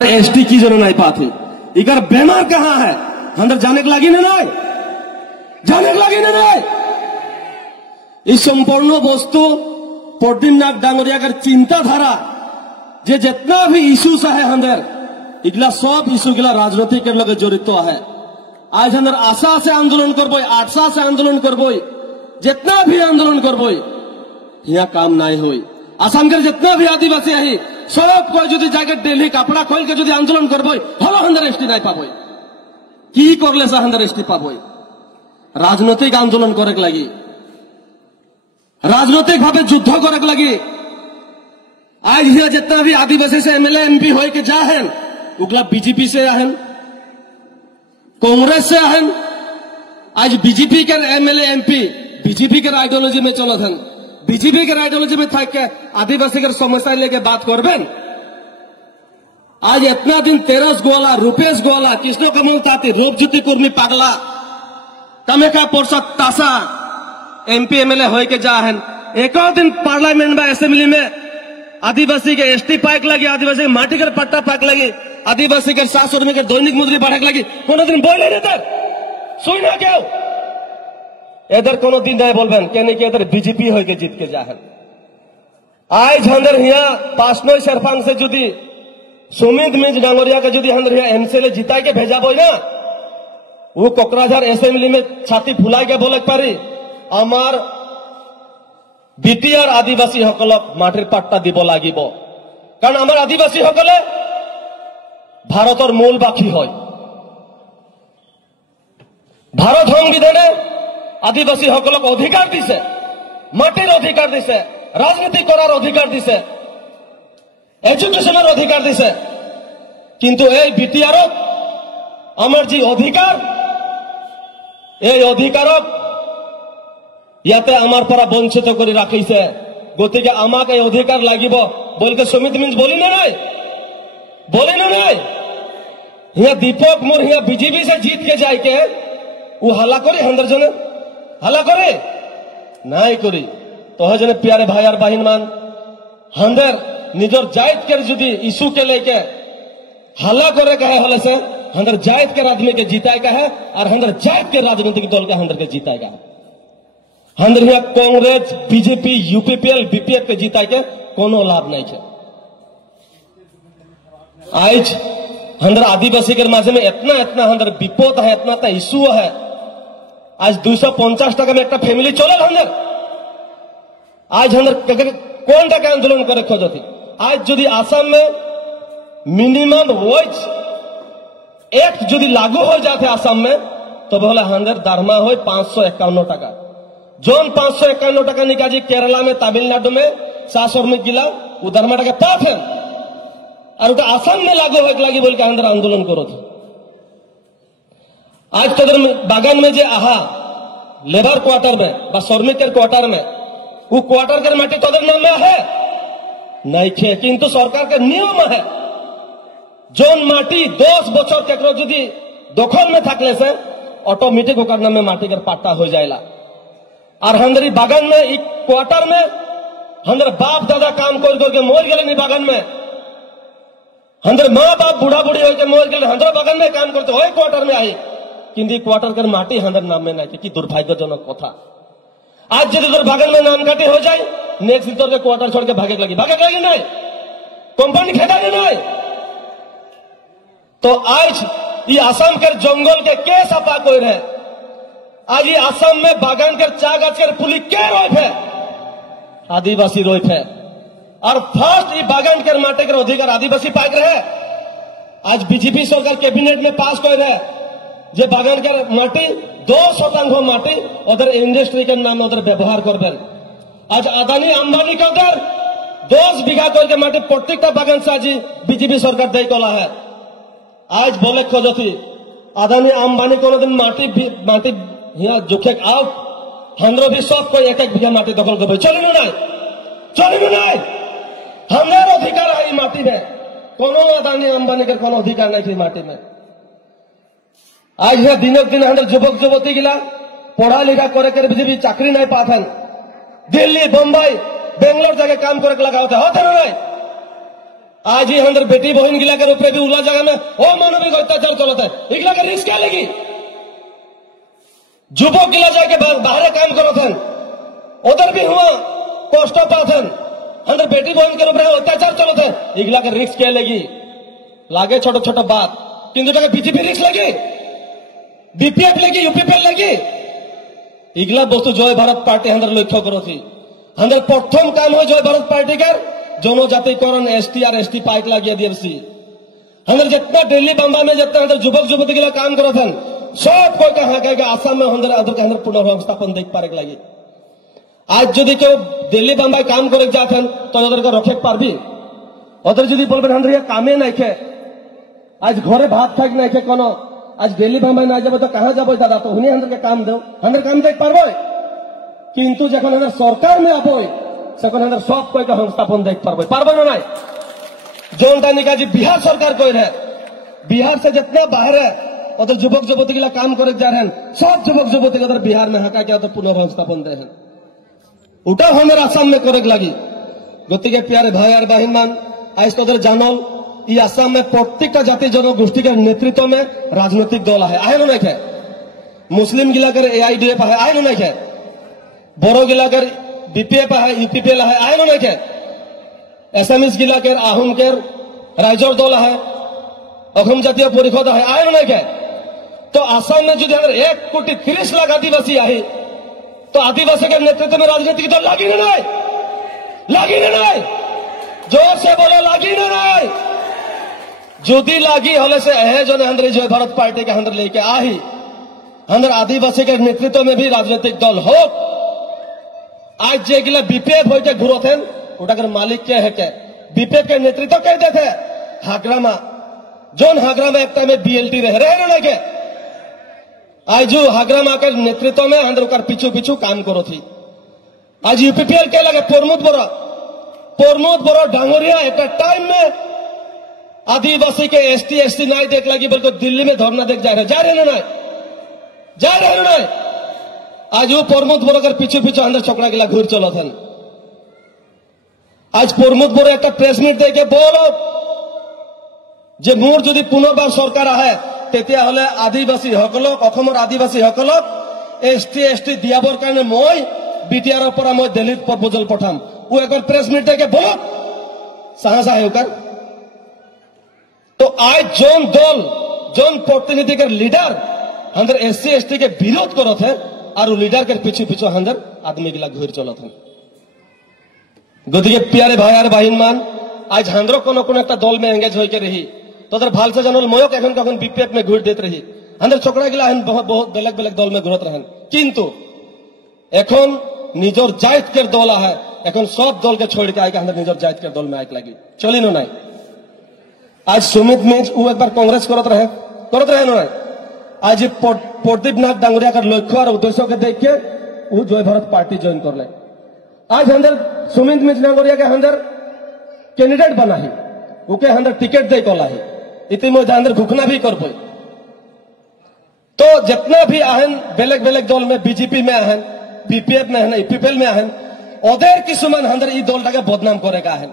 ST की जरूरत नहीं पाती इकर बेमार कहाँ है अंदर जाने के लगी नहीं जाने के लगी नहीं इस संपूर्ण वस्तु प्रदीपनाथ डांगरिया का चिंताधारा जे जितना भी इश्यूज है अंदर इगला सब इश्यू गिला राजनीतिक के लगे जड़ित है। आज अंदर आशा से आंदोलन करबो आशा से आंदोलन करबो जितना भी आंदोलन करबो यहाँ काम नहीं हुई। आसाम के जितना भी आदिवासी है सब कोई जो जाके दिल्ली कपड़ा खोल के जो आंदोलन करबो हम अंदर एसटी नहीं पाबो की करले से अंदर एसटी पाबो राजनीतिक आंदोलन करे लगी राजनीतिक भावे युद्ध करे लगी। आज यहाँ जितना भी आदिवासी से एमएलए एमपी हो के जा है उगला बीजेपी से आहन कांग्रेस से आहन आज बीजेपी के एमएलए एमपी बीजेपी के आइडियोलॉजी में चलो थन बीजेपी के आइडियोलॉजी में थक के आदिवासी के समस्या लेके बात करबेन। आज इतना दिन तेरस गोवाला रूपेश गोवाला कृष्ण कमल ताती रूपज्योति कुर्मी पागला कामेका प्रसाद तासा एमपी एमएलए हो के जा है एक दिन पार्लियामेंट में असेंबली में आदिवासी के एसटी पाइक लगी आदिवासी के माटी के पट्टा पाइक लगी आदिवासी के 700 रुपये के दैनिक मजदूरी बढ़े लगी कोनो दिन बोले नहीं सुई ना क्यों इधर कोनो दिन नहीं बोलबेन कहने की इधर बीजेपी हो के जीत के जा है। आज अंदर यहाँ पासनोई सरपंच से जुदी सुमित मिंज डांगरिया के जुदी अंदर यहाँ एमसीएलए जिता के भेजा बोई ना वो कोकराझार असेंबली में छाती फुलाई के बोले पारी आमार बीटीआर आदिवासी सकलक माटिर पाट्टा দিব লাগিব कारण आमार आदिवासी सकले भारतर मूलबाखी है। भारत संविधाने आदिवासी सकलक अधिकार दिसे माटिर अधिकार दिसे राजनीति करार अधिकार दिसे एजुकेशनर अधिकार दिसे किन्तु এই बीटीआरক आमार जी अधिकार এই अधिकारक ইয়াতে আমার পরা বঞ্চিত করে রাখিছে গতিকে আমাকে এই অধিকার লাগিব বলকে সমিত মিন্স বলি না নাই হিয়া দীপক মোর হিয়া বিজেপি से जीत के जाए के वो हल्ला करे अंदर जने हल्ला करे নাই करी तो जने प्यारे भाई और बहन मान अंदर निजर जायत के जुदी इशू के लेके हल्ला करे कहे हल्ला से अंदर जायत के आदमी के जीताएगा है और अंदर जायत के राजनीतिक दल के अंदर के जीताएगा अंदर यहाँ कांग्रेस बीजेपी यूपीपीएल बीपीएफ के जीता के कोनो लाभ नहीं है। आज अंदर आदिवासी के माजे में इतना अंदर विपद है इतना इशू है। आज 250 टका में एक फैमिली चले अंदर आज अंदर कौन टका आंदोलन करे खोजती आज यदि आसाम में मिनिमम वेज एक्ट यदि लागू हो जाते आसाम में तो बोले अंदर दरमा हो 551 टका जोन 551 टका निकाजी केरला में तमिलनाडु में 700 में गिला वो धर्मा टका पाप है और उनका आसाम में लागू हो लगी बोल के अंदर आंदोलन करो थे। आज तो बागान में जे आहा लेबर क्वार्टर में श्रमिक क्वार्टर में वो क्वार्टर के माटी तो नाम में है नहीं थे किंतु सरकार के नियम है जोन माटी 10 बचर केकरो जुदी दखल में थकले से ऑटोमेटिक ओकर नाम में माटी के पट्टा हो जाएगा और हंदरी बागान में एक क्वार्टर में हंदर बाप दादा काम करके मोर गए नहीं बागान में हंदर माँ बाप बूढ़ा बूढ़ी होकर मोर गए हंदर बागान में काम करते हो क्वार्टर में आई किंतु क्वार्टर कर माटी हंदर नाम में नहीं कि दुर्भाग्यजनक कथा। आज यदि बागान में नाम काटी हो जाए नेक्स्ट इधर के क्वार्टर छोड़ के भागे लगी नहीं कंपनी खेदा नहीं तो आज ये आसाम के जंगल के सफा कोई रहे आज ये आसाम में बागान के चा गाछ के पुलिस के रोप है आदिवासी रोप है और फर्स्ट ये बागान के माटे के अधिकार आदिवासी पाक रहे। आज बीजेपी सरकार कैबिनेट में पास कर रहे जे बागान के माटी 2% माटी उधर इंडस्ट्री के नाम उधर व्यवहार करबे। आज अदानी अंबानी के उधर 10 बीघा करके माटी प्रत्येक बागान से आज बीजेपी सरकार दे कला है। आज बोले खोजती अदानी अंबानी को दिन माटी यहाँ जोखे आओ हमरो भी सब कोई एक बीघा माटी दखल कर चले नहीं हमारे अधिकार है माटी में कोनो अदानी अंबानी के कोनो अधिकार नहीं थी माटी में। आज यहाँ दिनक दिन हमारे युवक युवती गिला पढ़ा लिखा करे भी चाकरी नहीं पाथन दिल्ली बम्बई बेंगलोर जाके काम करे लगा होते नहीं आज ही हमारे बेटी बहन गिला के ऊपर भी उला जगह में अमानविक अत्याचार चलता है, इगला के रिस्क क्या लेगी? जुबक गिला जाके बाहर काम करते हैं, उधर भी हुआ कष्ट पाते हैं, हमारे बेटी बहन के ऊपर अत्याचार चलते हैं, इगला के रिस्क क्या लेगी? लागे छोटा छोटा बात, किंतु बीजेपी रिस्क लगी, बीपीएफ लगी, यूपीपीएल लगी, इगला वस्तु जय भारत पार्टी हमारे लक्ष्य करो थी। हमारे प्रथम काम हो जय भारत पार्टी का जनजातिकरण एसटी और एसटी पाइक लगी आदिवासी। हमारे जितना दिल्ली बम्बई में जितना हमारे युवक युवती के लिए काम करो थे, सब कोई कहा गया आसाम में हमारे पुनर्स्थापन देख पारे लगे। आज जो क्यों दिल्ली बम्बई काम करे जाते हैं तो उधर का रखे पारबी, उधर जो बोलबे हमारे कामे नहीं खे, आज घरे भात खाई नहीं खे कोनो, आज दिल्ली बम्बई ना जाबे तो कहाँ जाबे दादा? तो उन्हें हमारे काम दो, हमारे काम देख पारबो, किंतु जखन हमारे सरकार में आबो सखन हमारे सब कोई का संस्थापन देख पारबो, पारबो ना नहीं? जोन तानिका जी बिहार सरकार कोई है, बिहार से जितना बाहर है उधर युवक युवती के लिए काम करे जा रहे हैं, सब युवक युवती उधर बिहार में हका क्या तो पुनर्स्थापन दे हैं, उठा हमारे आसाम में करे लगी। गति के प्यारे भाई और बहन मान, आज तो उधर जानल ये आसाम में प्रत्येक का जाति जनगोष्ठी के नेतृत्व में राजनीतिक दल है, आए नहीं है? मुस्लिम गिलाकर एआईडीएफ है, आए नहीं है? बोरो गिलाकर बीपीएफ है, यूपीपीएल है, आए नहीं है? एसएमएस गिलाकर आहुम के राइजर दल है, अखम जातीय परिषद है, आए नहीं है? तो आसाम में जो 1,30,00,000 आदिवासी आहे, तो आदिवासी के नेतृत्व में राजनीतिक दल लगी नहीं, लगी नहीं, जोर से बोलो लगी नहीं। जुदी लागी होले से जो हमारे जय भारत पार्टी के अंदर लेके आई, हमारे आदिवासी के नेतृत्व में भी राजनीतिक दल हो। आज जे गिला बीपीएफ हो के घुरो थे, उठाकर मालिक के है के बीपीएफ के नेतृत्व कह देते हागरामा, जोन हागरामा एक टाइम में बीएलटी रहे ना के, आज जो हागरामा के नेतृत्व में अंदर उकर पीछू पीछू काम करो थी। आज यूपीपीएल के लगे प्रमोद बोरा डांगरिया एक टाइम में आदिवासी के एसटी नहीं देख लगी, बल्कि दिल्ली में धरना देख जा रहे नहीं। आज वो प्रमोद बोरा कर पीछे पीछे अंदर चौकड़ा गिला घूर चलो थे। आज प्रमोद बोरा एक प्रेस मीट दे के बोलो जे मोर जो पुनर्बार सरकार आए तेतिया हले आदिवासी हकलक अखमर आदिवासी हकलक एसटी दियाबर कारण मैं बीटीआर पर मैं दिल्ली प्रपोजल पठाम, वो एक प्रेस मीट दे के बोलो साहस है होकर। तो आज जोन दल जोन प्रतिनिधि के लीडर अंदर एससी एसटी के विरोध करो थे और लीडर के पीछे पीछे अंदर आदमी गिला घूर चलो थे। गति के प्यारे भाई और बहन मान, आज हंद्रो कोनो एक दल में एंगेज होकर रही तो उधर भालसा जानल मयक एखन कखन बीपीएफ में घूर देते रही, अंदर चोकड़ा गिला बहुत बेलग बेलग दल में घूरत रहन, किंतु एखन निजर जाइत के दल है, एखन सब दल के छोड़ के आके अंदर निजर जाइत के दल में आके लगी चली नो नहीं। आज सुमित मिंज वो एक बार कांग्रेस करत रहे ना, आज प्रदीप नाथ डांगरिया का लक्ष्य और उद्देश्य के देख के वो जय भारत पार्टी ज्वाइन कर ले। आज अंदर सुमित मिंज डांगरिया के अंदर कैंडिडेट बना ही, उके अंदर टिकट दे कला ही, इतिमध्य अंदर घुकना भी कर पाई। तो जितना भी आहन बेलग बेलग दल में बीजेपी में आहन, बीपीएफ में आहन, यूपीपीएल में आहन, ओदेर किसुमान अंदर ई दल बदनाम करेगा आहन।